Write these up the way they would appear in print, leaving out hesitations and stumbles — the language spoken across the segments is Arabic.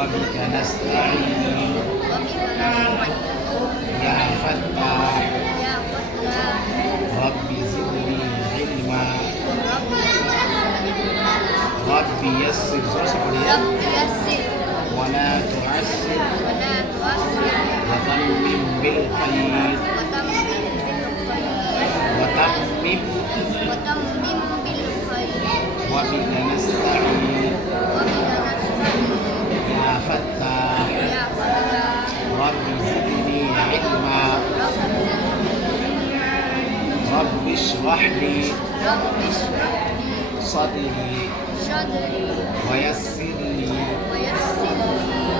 وبك نستعين يا فتاح رب زدني علما رب يسر ولا تعسر وتمم بالخير وبك نستعين يا فتاح رب زدني علما رب اشرح لي صدري ويسر لي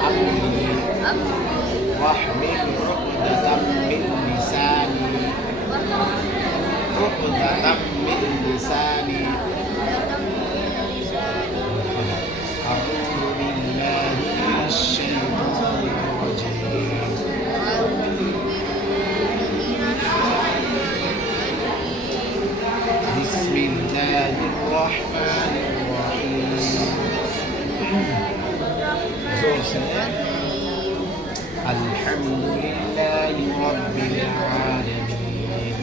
أمري واحلل عقدة من لساني أعوذ بالله من الشيطان الرجيم بسم الله الرحمن الرحيم الحمد لله رب العالمين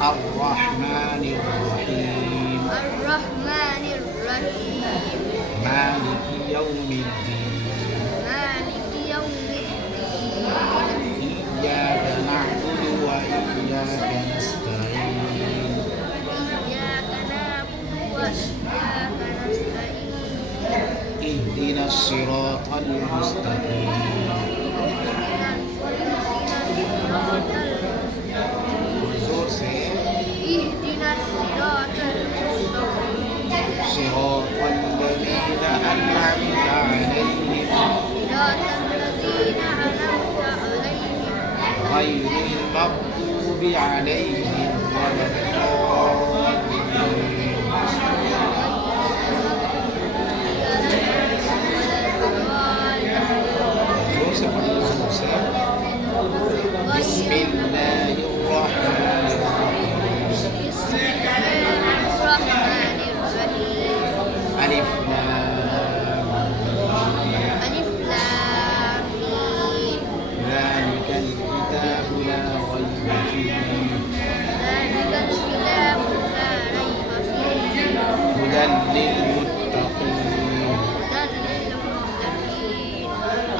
الرحمن الرحيم مالك يوم الدين إياك نعبد وإياك نستعين اهدنا الصراط المستقيم صراط الذين أنعمت عليهم غير المغضوب عليهم ولا الضالين بسم الله الرحمن الرحيم ألف لام ذلك الكتاب لا ريب فيه هدى للمتقين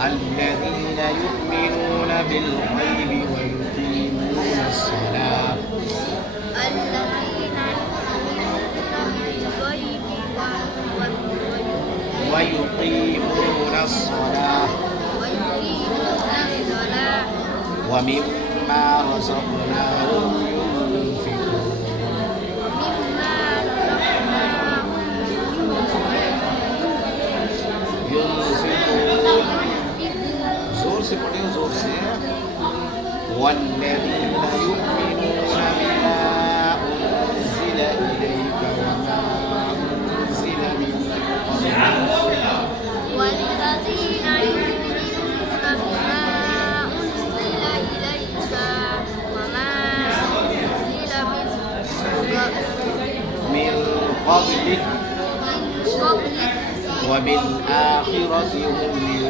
الذين يؤمنون بالغيب ويقيمون الصلاة ومما رزقناهم ينفقون जोर से पढ़िए जोर से والذين يؤمنون بما أنزل إليك وما أنزل من قبلك والذين يؤمنون بما أنزل إليك وما أنزل من قبلك وبالآخرة هم